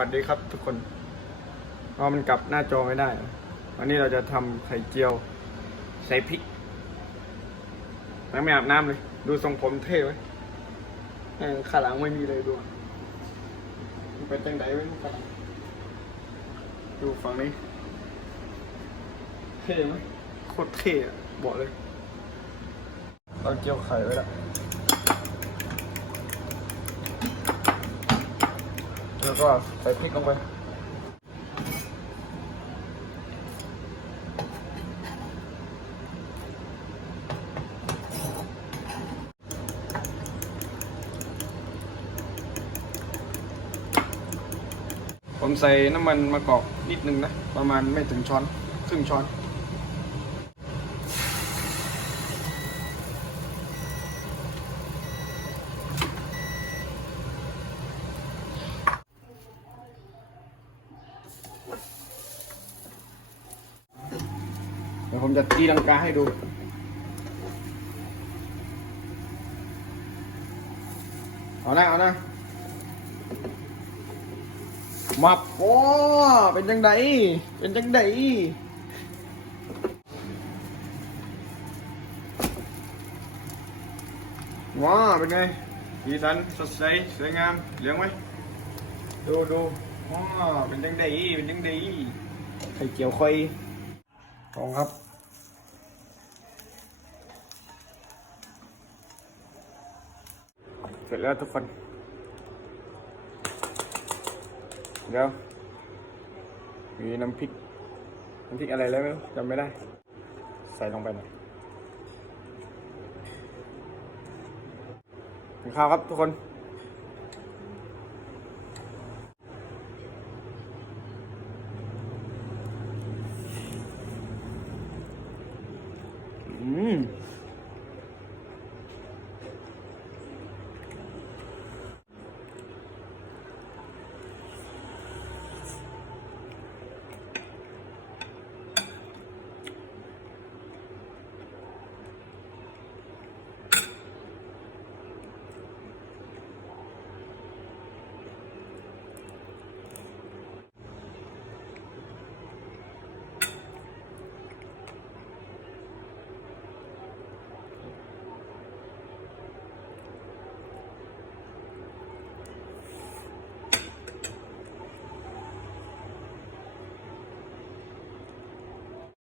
วัสดีครับทุกคนเพราะมันกลับหน้าจอไม่ได้ วันนี้เราจะทำไข่เจียว ใส่พริกยังไม่อาบน้ำเลย ดูทรงผมเท่ไว้ยแม่งขาหลังไม่มีเลยดูเป็นจังไดไว้ขาหลังดูฝั่งนี้ เท่ไหมโคตรเท่อะบอกเลยเราเจียวไข่ไว้แล้ว แล้วก็ใส่พริกลงไปผมใส่น้ำมันมะกอกนิดนึงนะ ประมาณไม่ถึงช้อน ครึ่งช้อน เดี๋ยวผมจะตีลังกาให้ดูเอานะเอานะมับโอ้เป็นจังไดเป็นจังไดว้าเป็นไงสีสันสดใสสวยงามเหลืองไหมดูดูว้าเป็นจังไดเป็นจังไดไข่เจียวค่อย กองครับเสร็จแล้วทุกคน เดี๋ยว มีน้ำพริก น้ำพริกอะไรแล้วจำไม่ได้ ใส่ลงไปหน่อยข้าวครับทุกคน